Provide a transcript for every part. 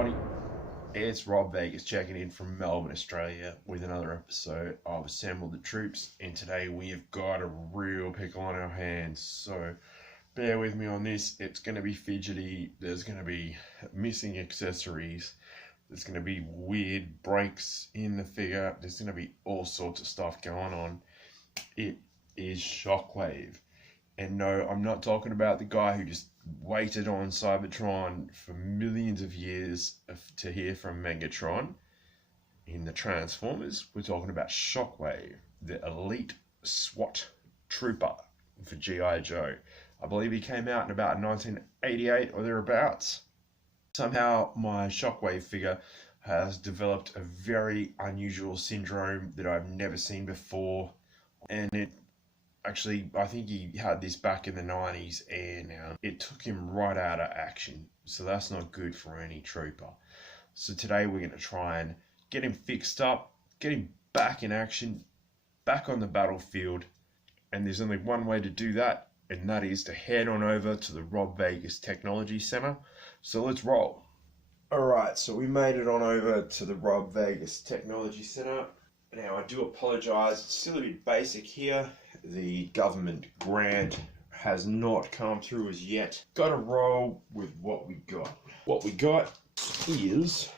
everybody, it's Rob Vegas checking in from Melbourne, Australia with another episode of Assemble the Troops, and today we have got a real pickle on our hands, so bear with me on this. It's going to be fidgety, there's going to be missing accessories, there's going to be weird breaks in the figure, there's going to be all sorts of stuff going on. It is Shockwave. And no, I'm not talking about the guy who just waited on Cybertron for millions of years to hear from Megatron in the Transformers. We're talking about Shockwave, the elite SWAT trooper for G.I. Joe. I believe he came out in about 1988 or thereabouts. Somehow my Shockwave figure has developed a very unusual syndrome that I've never seen before. And I think he had this back in the 90s, and it took him right out of action. So that's not good for any trooper. So today we're going to try and get him fixed up, get him back in action, back on the battlefield. And there's only one way to do that, and that is to head on over to the Rob Vegas Technology Center. So let's roll. Alright, so we made it on over to the Rob Vegas Technology Center. Now, I do apologise, it's still a bit basic here. The government grant has not come through as yet. Gotta roll with what we got. What we got is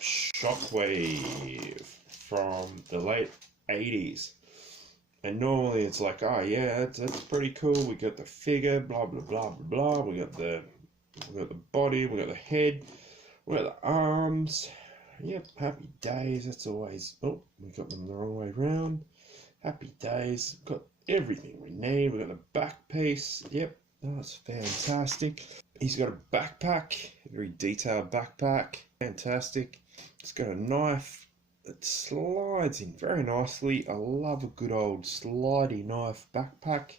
Shockwave from the late 80s. And normally it's like, oh yeah, that's pretty cool. We got the figure, blah, blah, blah, blah, blah. We got the body, we got the head, we got the arms. Yep, happy days. That's always... Oh, we got them the wrong way around. Happy days. Got everything we need. We got the back piece. Yep, that's fantastic. He's got a backpack, a very detailed backpack. Fantastic. It's got a knife that slides in very nicely. I love a good old slidey knife backpack.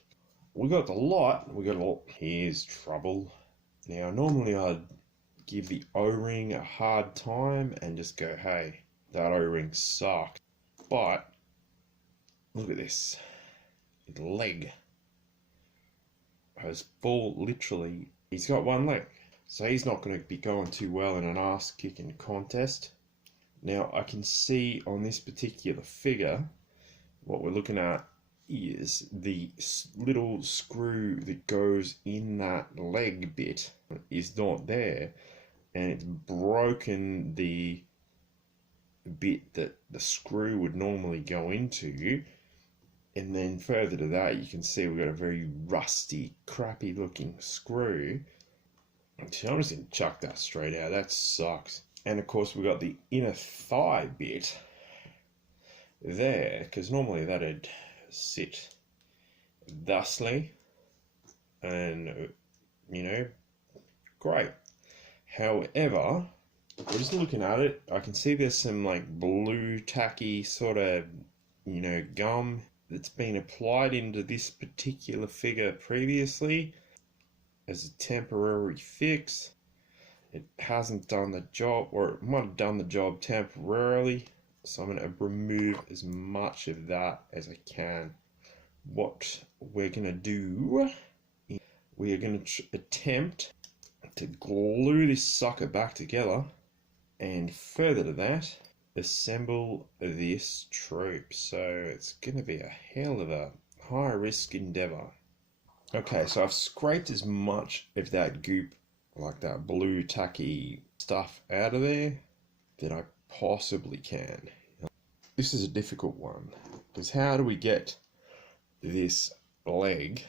We got the lot. We got a lot. Here's trouble. Now, normally I'd give the O-ring a hard time and just go, hey, that O-ring sucks. But look at this. The leg has literally, he's got one leg. So he's not going to be going too well in an ass-kicking contest. Now I can see on this particular figure, what we're looking at is the little screw that goes in that leg bit is not there. And it's broken the bit that the screw would normally go into. And then further to that, you can see we've got a very rusty, crappy looking screw. So I'm just going to chuck that straight out. That sucks. And of course we've got the inner thigh bit there, because normally that'd sit thusly. And, you know, great. However, we're just looking at it, I can see there's some like blue tacky sort of, you know, gum that's been applied into this particular figure previously as a temporary fix. It hasn't done the job, or it might have done the job temporarily, so I'm going to remove as much of that as I can. What we're going to do, we are going to attempt to glue this sucker back together, and further to that, assemble this troop. So it's going to be a hell of a high risk endeavour. Okay, so I've scraped as much of that goop, like that blue tacky stuff, out of there that I possibly can. This is a difficult one, because how do we get this leg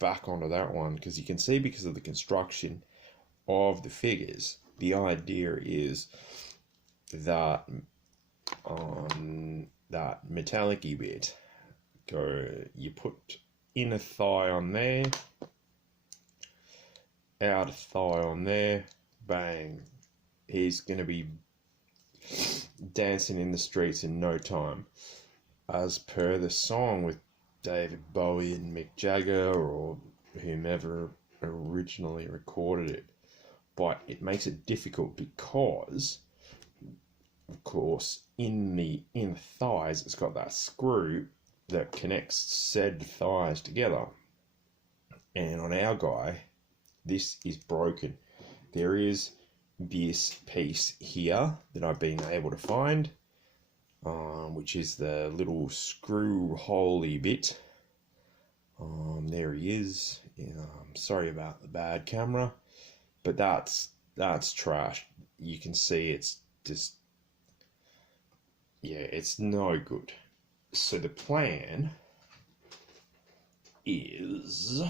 back onto that one? Because you can see, because of the construction of the figures, the idea is that on that metallic-y bit, you put inner thigh on there, outer thigh on there, bang, he's going to be dancing in the streets in no time, as per the song with David Bowie and Mick Jagger or whomever originally recorded it. But it makes it difficult because, of course, in the inner thighs, it's got that screw that connects said thighs together. And on our guy, this is broken. There is this piece here that I've been able to find, which is the little screw holey bit. There he is. Sorry about the bad camera, but that's trash. You can see it's just, yeah, it's no good. So the plan is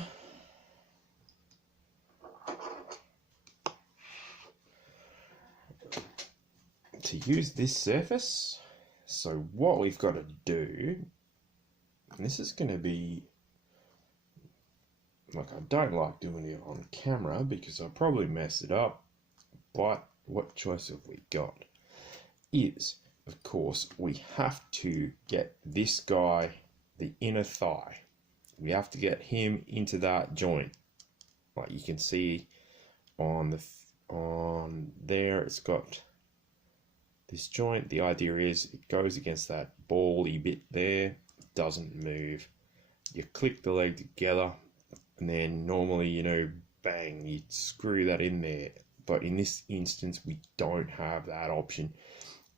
to use this surface. So what we've got to do, and this is going to be, like, I don't like doing it on camera because I'll probably mess it up, but what choice have we got? Is, of course, we have to get this guy, the inner thigh. We have to get him into that joint. Like you can see on there, it's got this joint. The idea is it goes against that bally bit there, doesn't move. You click the leg together, and then normally, you know, bang, you screw that in there. But in this instance, we don't have that option.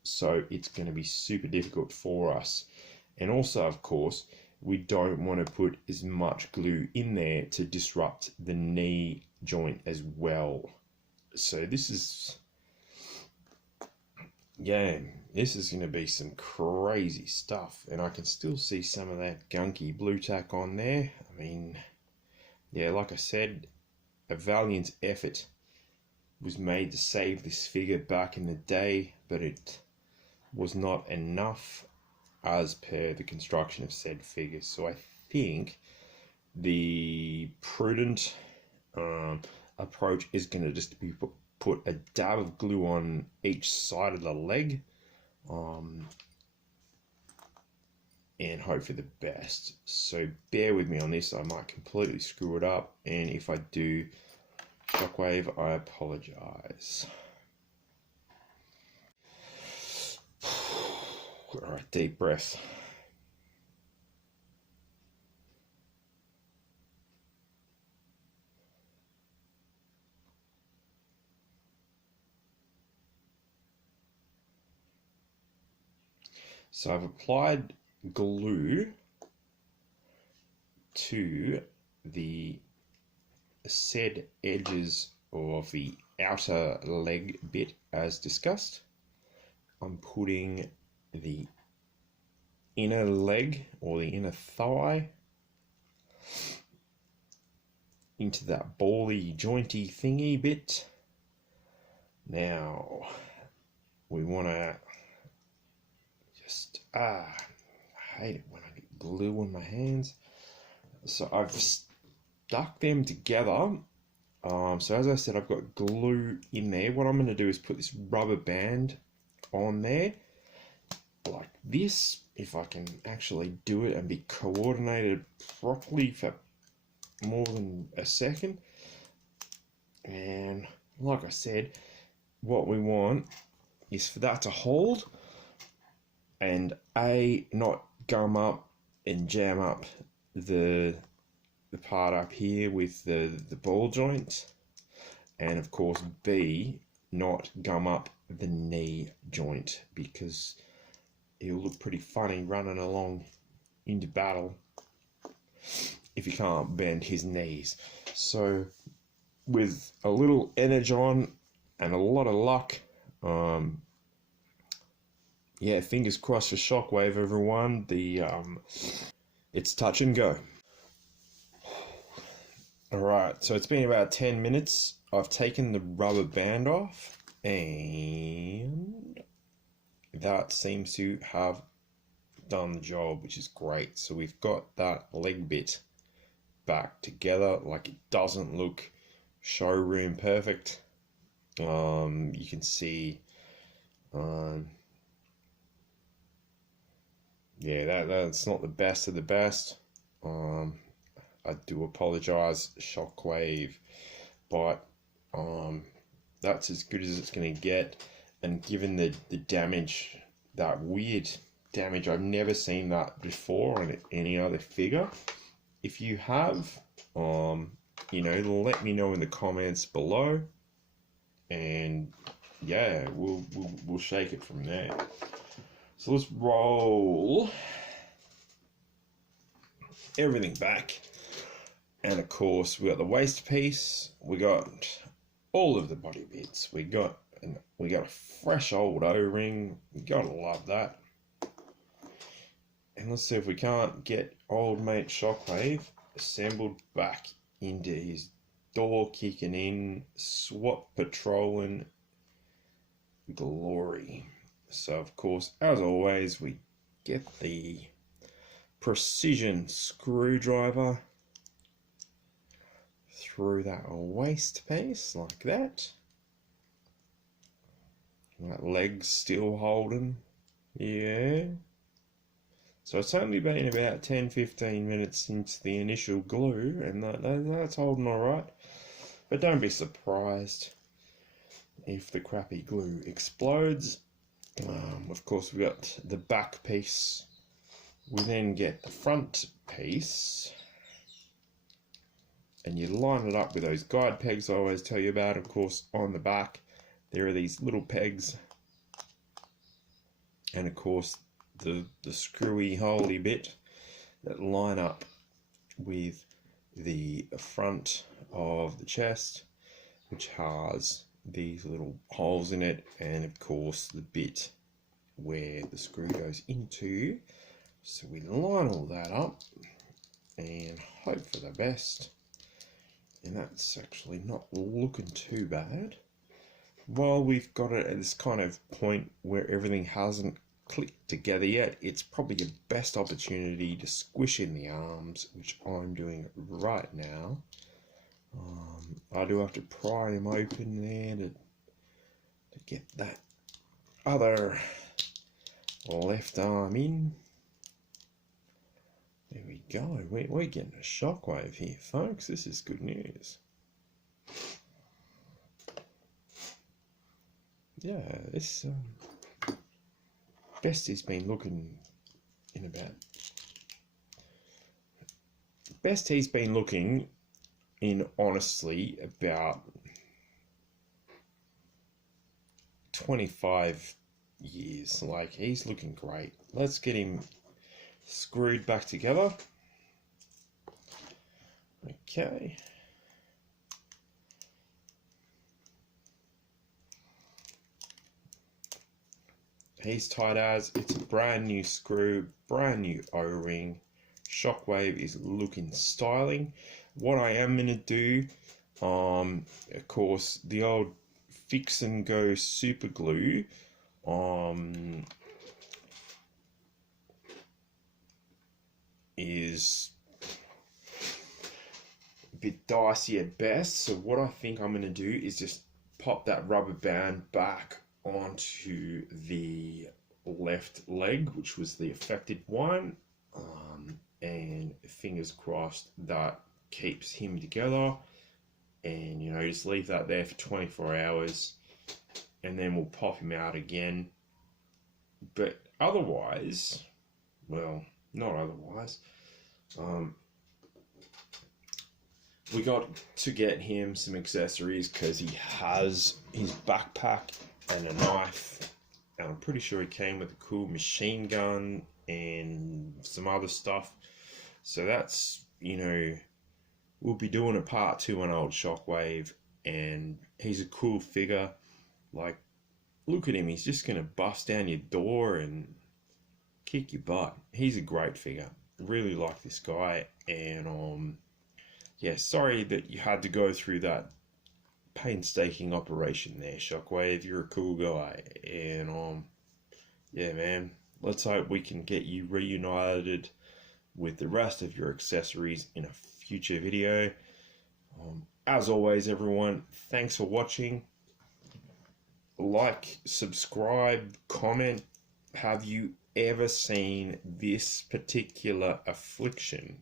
So it's going to be super difficult for us. And also, of course, we don't want to put as much glue in there to disrupt the knee joint as well. So this is, yeah, this is going to be some crazy stuff. And I can still see some of that gunky blue tack on there. I mean, yeah, like I said, a valiant effort was made to save this figure back in the day, but it was not enough as per the construction of said figure. So I think the prudent approach is going to just be put a dab of glue on each side of the leg, and hope for the best. So bear with me on this. I might completely screw it up, and if I do, Shockwave, I apologize. All right, deep breath. So I've applied glue to the said edges of the outer leg bit as discussed. I'm putting the inner leg or the inner thigh into that bally jointy thingy bit. Now we want to just I hate it when I get glue on my hands. So I've stuck them together. So as I said, I've got glue in there. What I'm going to do is put this rubber band on there like this, if I can actually do it and be coordinated properly for more than a second. And like I said, what we want is for that to hold and not gum up and jam up the part up here with the ball joint, and of course B, not gum up the knee joint, because he'll look pretty funny running along into battle if he can't bend his knees. So with a little energon and a lot of luck, yeah, fingers crossed for Shockwave, everyone. It's touch and go. Alright, so it's been about 10 minutes. I've taken the rubber band off, and that seems to have done the job, which is great. So we've got that leg bit back together. Like, it doesn't look showroom perfect. You can see, yeah, that's not the best of the best. I do apologize, Shockwave, but that's as good as it's going to get. And given the damage, that weird damage, I've never seen that before on any other figure. If you have, you know, let me know in the comments below, and yeah, we'll shake it from there. So let's roll everything back. And of course, we got the waist piece. We got all of the body bits. We got a fresh old O-ring. You gotta love that. And let's see if we can't get old mate Shockwave assembled back into his door kicking in, SWAT patrolling glory. So of course, as always, we get the precision screwdriver through that waist piece like that. That leg's still holding. Yeah. So it's only been about 10-15 minutes since the initial glue, and that's holding alright. But don't be surprised if the crappy glue explodes. Of course, we've got the back piece. We then get the front piece. And you line it up with those guide pegs I always tell you about. Of course, on the back, there are these little pegs. And of course, the screwy holey bit that line up with the front of the chest, which has these little holes in it, and of course the bit where the screw goes into. So we line all that up and hope for the best, and that's actually not looking too bad. While we've got it at this kind of point where everything hasn't clicked together yet, it's probably your best opportunity to squish in the arms, which I'm doing right now. I do have to pry him open there to get that other left arm in. There we go. We're getting a Shockwave here, folks. This is good news. Yeah, this best he's been looking in about. Best he's been looking in, honestly, about 25 years. Like, he's looking great. Let's get him screwed back together. Okay. He's tight as. It's a brand new screw, brand new O-ring. Shockwave is looking styling. What I am going to do, of course, the old fix and go super glue, is a bit dicey at best. So what I think I'm going to do is just pop that rubber band back onto the left leg, which was the affected one, and fingers crossed that keeps him together, and just leave that there for 24 hours, and then we'll pop him out again. But otherwise, well, not otherwise, we got to get him some accessories, because he has his backpack and a knife, and I'm pretty sure he came with a cool machine gun and some other stuff. So that's, we'll be doing a part 2 on old Shockwave, and he's a cool figure. Like, look at him, he's just gonna bust down your door and kick your butt. He's a great figure. Really like this guy, and yeah, sorry that you had to go through that painstaking operation there, Shockwave. You're a cool guy, and yeah, man, let's hope we can get you reunited with the rest of your accessories in a future video. As always, everyone, thanks for watching. Like, subscribe, comment. Have you ever seen this particular affliction?